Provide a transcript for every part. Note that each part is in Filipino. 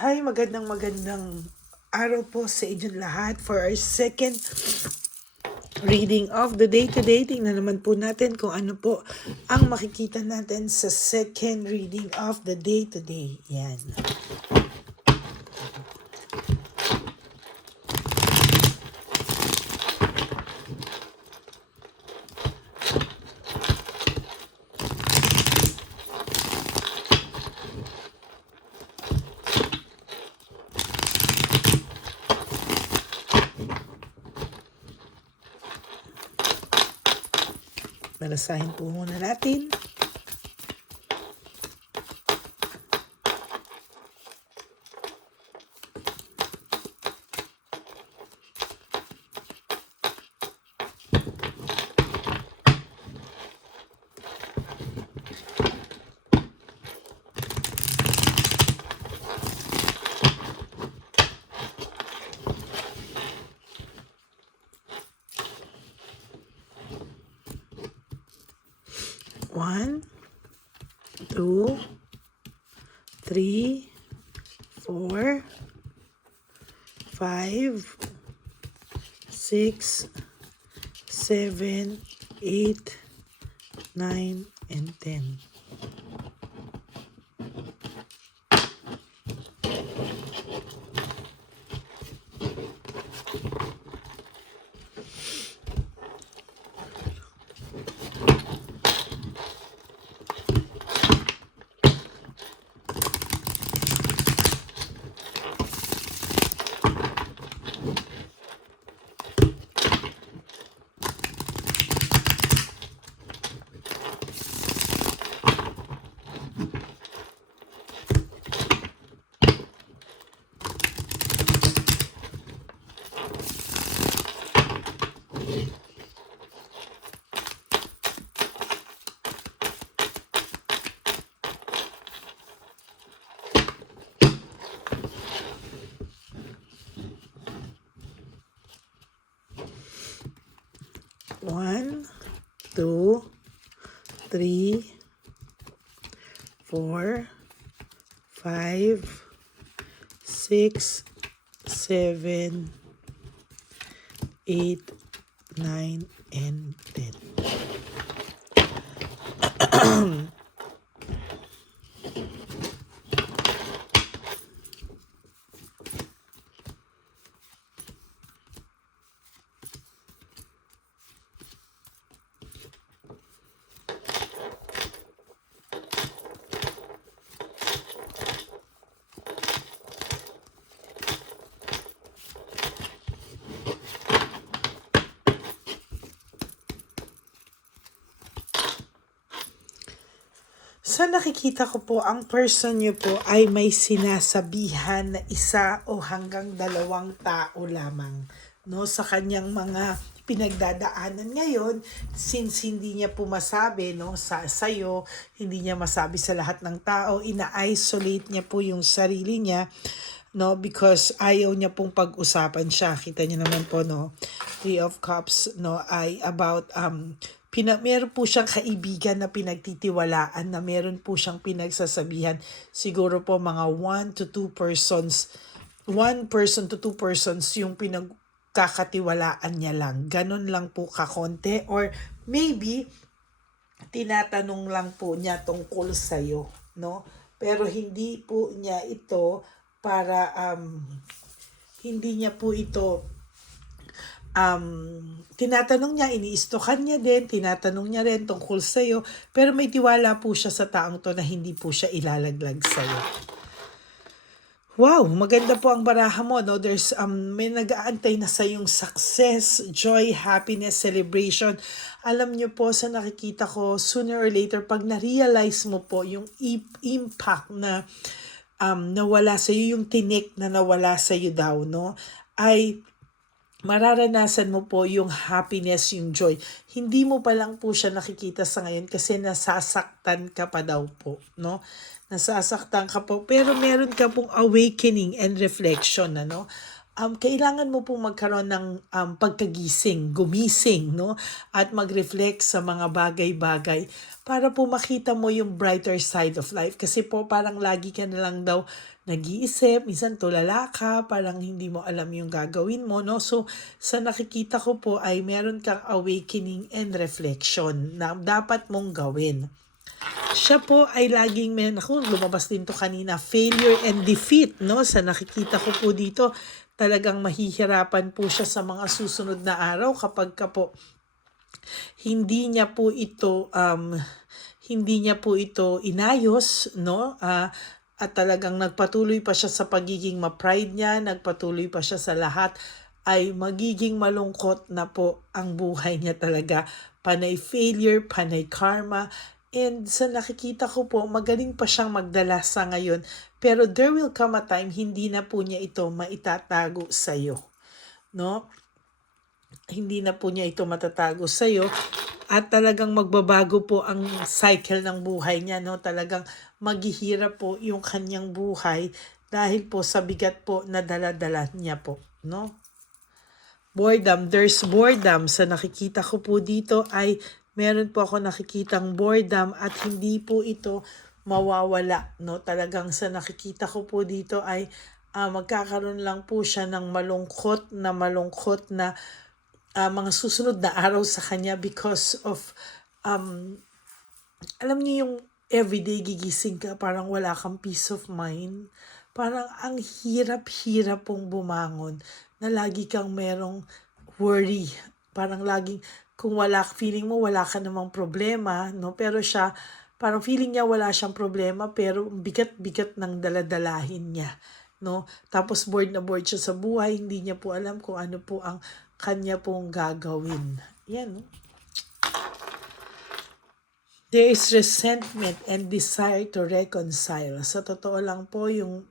Hi, magandang araw po sa inyong lahat for our second reading of the day today. Tingnan naman po natin kung ano po ang makikita natin sa second reading of the day today. Yan. Balasahin po muna natin. One, two, three, 4, 5, 6, 7, 8, 9, and 10. One, two, three, 4, 5, 6, 7, 8, 9, and 10. Sa nakikita ko po, ang person nyo po ay may sinasabihan na isa o hanggang 2 tao lamang, no, sa kanyang mga pinagdadaanan ngayon. Since hindi niya po masabi, no, sa'yo, hindi niya masabi sa lahat ng tao, ina-isolate niya po yung sarili niya, no, because ayaw niya pong pag-usapan siya. Kita niyo naman po, no, 3 of Cups, no, ay about meron po siyang kaibigan na pinagtitiwalaan, na meron po siyang pinagsasabihan. Siguro po mga 1 to 2 persons, 1 person to 2 persons yung pinagkakatiwalaan niya lang. Ganon lang po kakonte, or maybe tinatanong lang po niya tungkol sa'yo, no? Pero hindi po niya ito para, hindi niya po ito tinatanong niya, iniistokan niya din, tinatanong niya rin tungkol sa'yo, pero may tiwala po siya sa taong to na hindi po siya ilalaglag sa'yo. Wow, maganda po ang baraha mo, no? There's may nag-aantay na sa yung success, joy, happiness, celebration. Alam niyo po, sa nakikita ko, sooner or later, pag na-realize mo po yung impact na nawala sa iyo, yung tinik na nawala sa iyo daw, no, ay mararanasan mo po yung happiness, yung joy. Hindi mo pa lang po siya nakikita sa ngayon kasi nasasaktan ka pa daw po, no? Nasasaktan ka po, pero meron ka pong awakening and reflection, ano? kailangan mo pong magkaroon ng pagkagising, gumising, no? At mag-reflect sa mga bagay-bagay para po makita mo yung brighter side of life. Kasi po parang lagi ka na lang daw nag-iisip, minsan tulala ka, parang hindi mo alam yung gagawin mo, no? So, sa nakikita ko po ay meron kang awakening and reflection na dapat mong gawin. Siya po ay laging lumabas din to kanina, failure and defeat, no? Sa nakikita ko po dito, talagang mahihirapan po siya sa mga susunod na araw kapag ka po hindi niya po ito inayos, no? At talagang nagpatuloy pa siya sa pagiging ma-pride niya, nagpatuloy pa siya sa lahat, ay magiging malungkot na po ang buhay niya talaga. Panay failure, panay karma. And sa nakikita ko po, magaling pa siyang magdala sa ngayon. Pero there will come a time, hindi na po niya ito maitatago sa'yo. No? Hindi na po niya ito matatago sa'yo. At talagang magbabago po ang cycle ng buhay niya. No? Talagang maghihirap po yung kanyang buhay dahil po sa bigat po na dala-dala niya po. No? Boredom. There's boredom. Sa nakikita ko po dito ay meron po ako nakikitang boredom at hindi po ito mawawala. No? Talagang sa nakikita ko po dito ay magkakaroon lang po siya ng malungkot na mga susunod na araw sa kanya because of alam niyo yung everyday gigising ka, parang wala kang peace of mind. Parang ang hirap-hirap pong bumangon na lagi kang merong worry. Parang laging, kung feeling mo wala ka namang problema, no? Pero siya, parang feeling niya wala siyang problema, pero bigat-bigat ng daladalahin niya, no? Tapos bored na bored siya sa buhay, hindi niya po alam kung ano po ang kanya pong gagawin. Yan, no? There is resentment and desire to reconcile. Sa totoo lang po, yung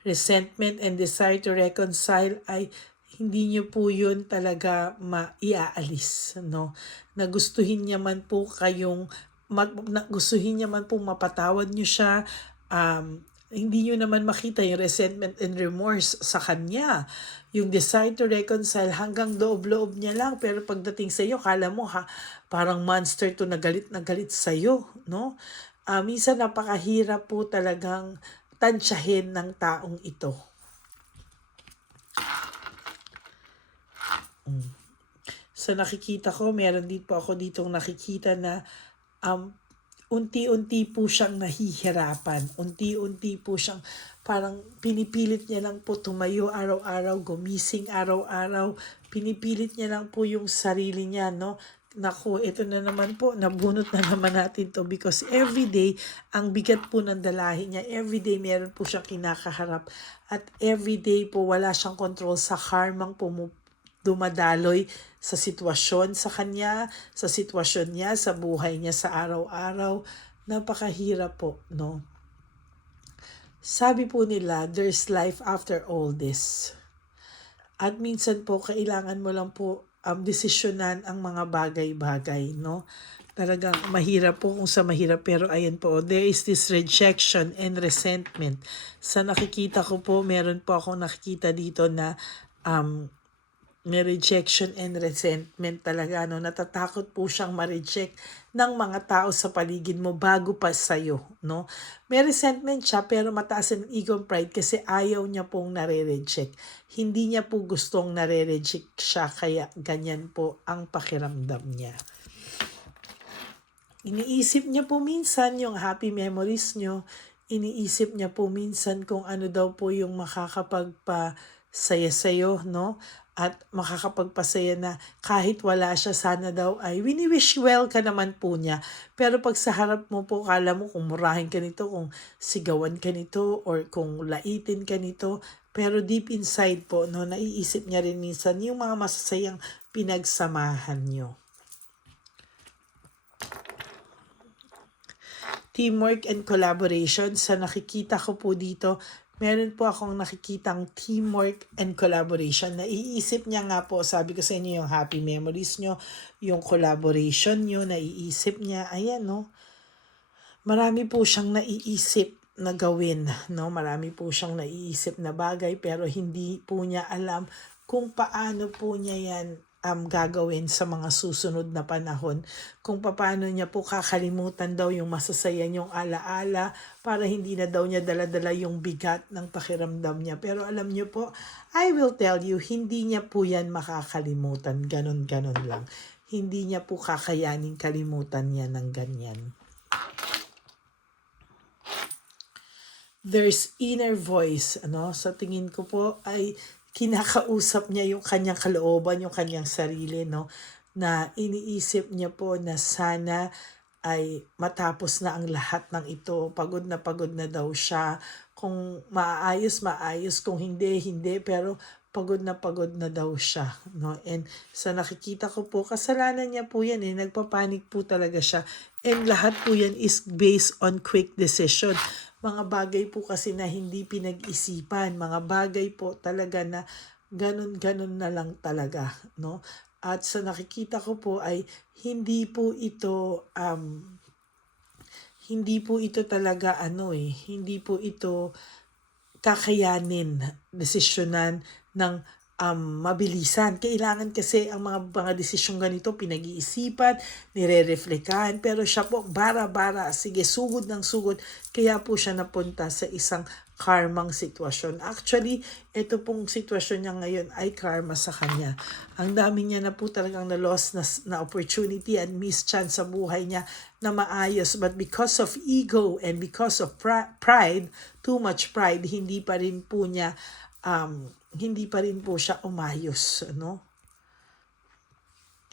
resentment and desire to reconcile ay hindi niyo po yun talaga maiaalis, no? Nagustuhin niya man po gustuhin niya man po mapatawad niyo siya, hindi nyo naman makita yung resentment and remorse sa kanya. Yung desire to reconcile hanggang loob-loob niya lang. Pero pagdating sa iyo, kala mo parang monster to na galit sa iyo, no? Minsan napakahirap po talagang tansyahin ng taong ito. Sa nakikita ko, meron din po ako ditong nakikita na unti-unti po siyang nahihirapan. Unti-unti po siyang parang pinipilit niya lang po tumayo araw-araw, gumising araw-araw. Pinipilit niya lang po yung sarili niya, no? Naku, ito na naman po, nabunot na naman natin to because everyday, ang bigat po ng dalahin niya, everyday meron po siyang kinakaharap at everyday po wala siyang control sa karmang dumadaloy sa sitwasyon sa kanya, sa sitwasyon niya, sa buhay niya sa araw-araw. Napakahirap po, no? Sabi po nila, there's life after all this. At minsan po, kailangan mo lang po desisyonan ang mga bagay-bagay, no? Talagang mahirap po kung sa mahirap, pero ayan po, there is this rejection and resentment. Sa nakikita ko po, meron po akong nakikita dito na may rejection and resentment talaga, no? Natatakot po siyang ma-reject ng mga tao sa paligid mo bago pa sa'yo, no? May resentment siya pero mataas ang ego pride kasi ayaw niya pong nare-reject. Hindi niya po gustong nare-reject siya kaya ganyan po ang pakiramdam niya. Iniisip niya po minsan yung happy memories niyo. Iniisip niya po minsan kung ano daw po yung makakapagpasaya sa'yo, no? At makakapagpasaya na kahit wala siya, sana daw ay wini-wish well ka naman po niya. Pero pag sa harap mo po, kala mo kung murahin ka nito, kung sigawan ka nito, or kung laitin ka nito. Pero deep inside po, no, naiisip niya rin minsan yung mga masasayang pinagsamahan niyo. Teamwork and collaboration. Sa nakikita ko po dito, meron po akong nakikitang teamwork and collaboration. Naiisip niya nga po, sabi ko sa inyo, yung happy memories nyo, yung collaboration nyo, naiisip niya. Ayan, no? Marami po siyang naiisip na gawin, no? Marami po siyang naiisip na bagay pero hindi po niya alam kung paano po niya yan gagawin sa mga susunod na panahon. Kung paano niya po kakalimutan daw yung masasaya niyong alaala para hindi na daw niya dala-dala yung bigat ng pakiramdam niya. Pero alam niyo po, I will tell you, hindi niya po yan makakalimutan. Ganon-ganon lang. Hindi niya po kakayanin kalimutan niya ng ganyan. There's inner voice, ano? Sa tingin ko po ay kinakausap niya yung kanyang kalooban, yung kanyang sarili, no? Na iniisip niya po na sana ay matapos na ang lahat ng ito. Pagod na daw siya. Kung maayos, maayos. Kung hindi, hindi. Pero pagod na daw siya. No? And sa nakikita ko po, kasalanan niya po yan eh. Nagpapanik po talaga siya. And lahat po yan is based on quick decision. Mga bagay po kasi na hindi pinag-isipan. Mga bagay po talaga na ganun-ganun na lang talaga. No? At sa nakikita ko po ay hindi po ito talaga hindi po ito kakayanin, desisyonan ng mabilisan. Kailangan kasi ang mga desisyong ganito pinag-iisipan, nire-reflekan, pero siya po bara-bara, sige, sugod ng sugod, kaya po siya napunta sa isang karmang sitwasyon. Actually, ito pong sitwasyon niya ngayon ay karma sa kanya. Ang dami niya na po talagang na-loss na opportunity and miss chance sa buhay niya na maayos. But because of ego and because of pride, too much pride, hindi pa rin po siya umayos, no?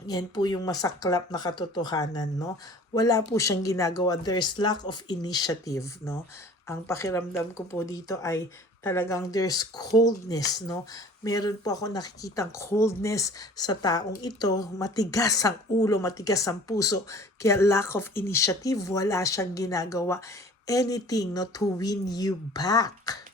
Yan po yung masaklap na katotohanan, no? Wala po siyang ginagawa. There's lack of initiative, no? Ang pakiramdam ko po dito ay talagang there's coldness, no? Meron po ako nakikitang coldness sa taong ito. Matigas ang ulo, matigas ang puso. Kaya lack of initiative, wala siyang ginagawa. Anything, no, to win you back.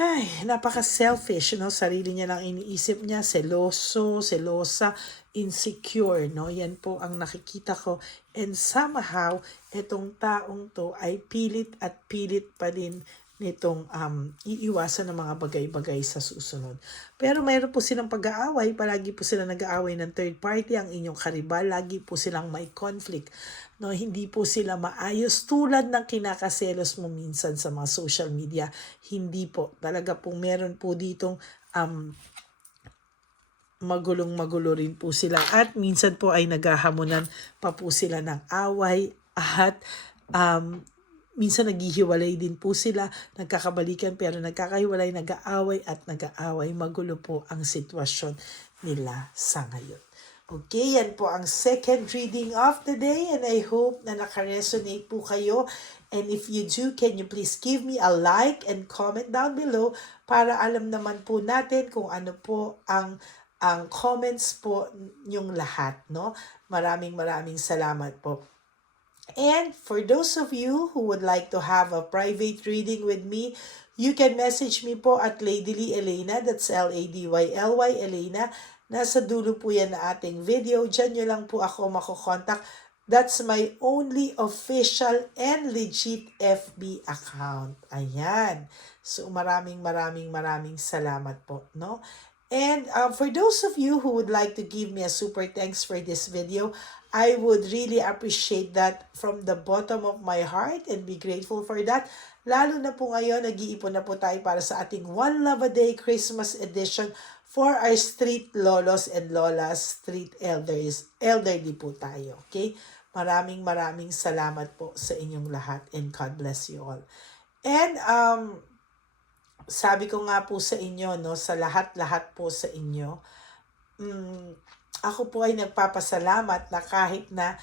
Ay, napaka-selfish, no? Sarili niya lang iniisip niya, seloso, selosa, insecure, no? Yan po ang nakikita ko. And somehow, itong taong to ay pilit at pilit pa din nitong iiwasan ng mga bagay-bagay sa susunod. Pero mayroon po silang pag-aaway, palagi po sila nag-aaway ng third party, ang inyong karibal, lagi po silang may conflict. No, hindi po sila maayos tulad ng kinakaselos mo minsan sa mga social media. Hindi po. Talaga po meron po ditong magulong-magulo rin po sila. At minsan po ay naghahamunan pa po sila ng away at minsan naghihiwalay din po sila, nagkakabalikan pero nagkakahiwalay, nag-aaway at nag-aaway. Magulo po ang sitwasyon nila sa ngayon. Okay, yan po ang second reading of the day and I hope na naka-resonate po kayo. And if you do, can you please give me a like and comment down below para alam naman po natin kung ano po ang comments po yung lahat, no? Maraming salamat po. And for those of you who would like to have a private reading with me, you can message me po at Ladyly Elena, that's Ladyly Elena. Nasa dulo po yan na ating video. Diyan nyo lang po ako makokontak. That's my only official and legit FB account. Ayan. So maraming salamat po, no? And for those of you who would like to give me a super thanks for this video, I would really appreciate that from the bottom of my heart and be grateful for that. Lalo na po ngayon, nag-iipon na po tayo para sa ating One Love a Day Christmas edition for our street lolos and lolas, street elders. Elderly po tayo, okay? Maraming salamat po sa inyong lahat and God bless you all. And sabi ko nga po sa inyo, no, sa lahat po sa inyo, ako po ay nagpapasalamat na kahit na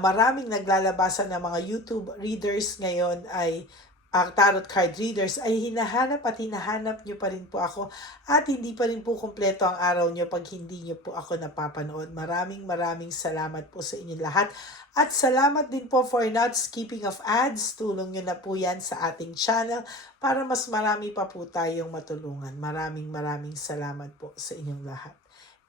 maraming naglalabasan ng mga YouTube readers ngayon ay tarot card readers ay hinahanap nyo pa rin po ako at hindi pa rin po kumpleto ang araw nyo pag hindi nyo po ako napapanood. Maraming salamat po sa inyo lahat at salamat din po for not skipping of ads. Tulong nyo na po yan sa ating channel para mas marami pa po tayong matulungan. Maraming salamat po sa inyong lahat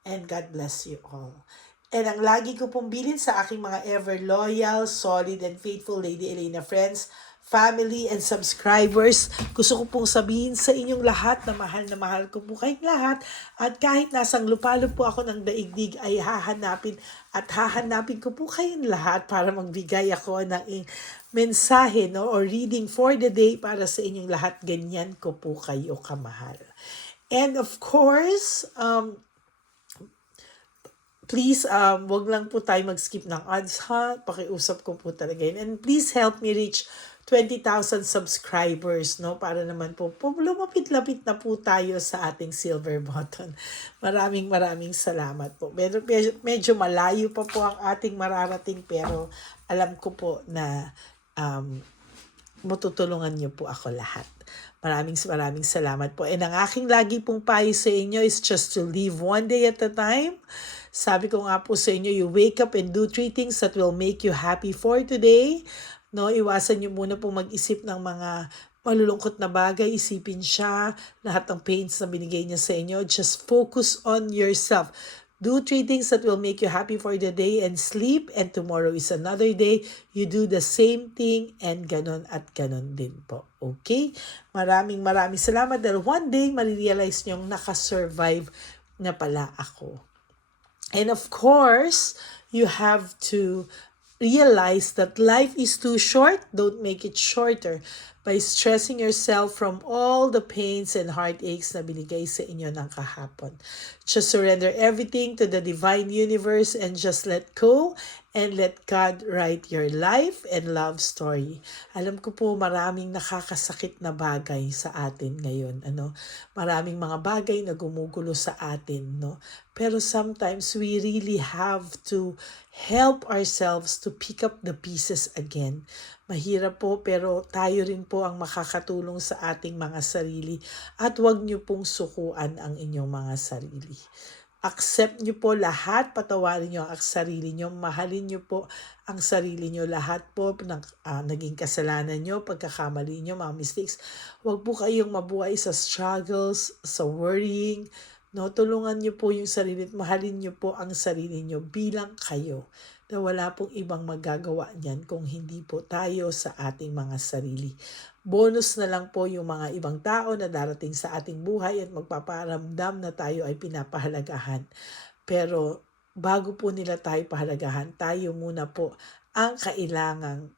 and God bless you all. And ang lagi ko pong bilin sa aking mga ever loyal, solid, and faithful Lady Elena friends, family and subscribers. Gusto ko pong sabihin sa inyong lahat na mahal ko po kayong lahat. At kahit nasang lupalo po ako ng daigdig ay hahanapin ko po kayong lahat para magbigay ako ng mensahe, no, or reading for the day para sa inyong lahat. Ganyan ko po kayo kamahal. And of course, please, wag lang po tayo mag-skip ng ads, ha? Pakiusap ko po talaga yun. And please help me reach 20,000 subscribers, no? Para naman po lumapit-lapit na po tayo sa ating silver button. Maraming salamat po. Medyo malayo pa po ang ating mararating, pero alam ko po na matutulungan niyo po ako lahat. Maraming salamat po. And ang aking lagi pong payo sa inyo is just to live one day at a time. Sabi ko nga po sa inyo, you wake up and do 3 things that will make you happy for today. No, iwasan niyo muna po mag-isip ng mga malulungkot na bagay, isipin siya, lahat ng pains na binigay niya sa inyo. Just focus on yourself. Do 3 things that will make you happy for the day and sleep, and tomorrow is another day. You do the same thing and ganon at ganon din po. Okay? Maraming salamat dahil one day marirealize niyong nakasurvive na pala ako. And of course, you have to realize that life is too short. Don't make it shorter by stressing yourself from all the pains and heartaches na binigay sa inyo ng kahapon. Just surrender everything to the divine universe and just let go and let God write your life and love story. Alam ko po maraming nakakasakit na bagay sa atin ngayon, ano? Maraming mga bagay na gumugulo sa atin, no? Pero sometimes we really have to help ourselves to pick up the pieces again. Mahirap po, pero tayo rin po ang makakatulong sa ating mga sarili, at huwag niyo pong sukuan ang inyong mga sarili. Accept niyo po lahat, patawarin niyo ang sarili niyo, mahalin niyo po ang sarili niyo, lahat po ng naging kasalanan niyo, pagkakamali niyo, mga mistakes. Huwag po kayong mabuhay sa struggles, sa worrying. No, tulungan niyo po yung sarili at mahalin niyo po ang sarili niyo bilang kayo. Na wala pong ibang magagawa niyan kung hindi po tayo sa ating mga sarili. Bonus na lang po yung mga ibang tao na darating sa ating buhay at magpaparamdam na tayo ay pinapahalagahan. Pero bago po nila tayo pahalagahan, tayo muna po ang kailangang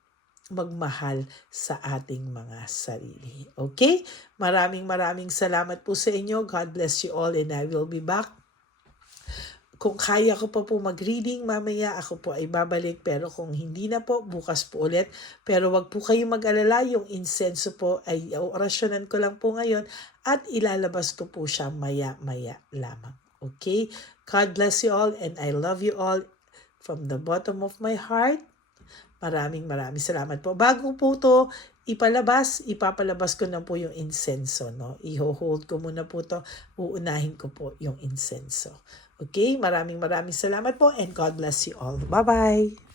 magmahal sa ating mga sarili. Okay? Maraming salamat po sa inyo. God bless you all, and I will be back. Kung kaya ko pa po mag-reading mamaya, ako po ay babalik. Pero kung hindi na po, bukas po ulit. Pero wag po kayong mag-alala, yung insenso po ay orasyonan ko lang po ngayon at ilalabas ko po siya maya-maya lamang. Okay? God bless you all, and I love you all from the bottom of my heart. Maraming salamat po. Bago po to ipapalabas ko na po yung insenso, no? I-hold ko muna po to, uunahin ko po yung insenso. Okay? Maraming salamat po, and God bless you all. Bye-bye!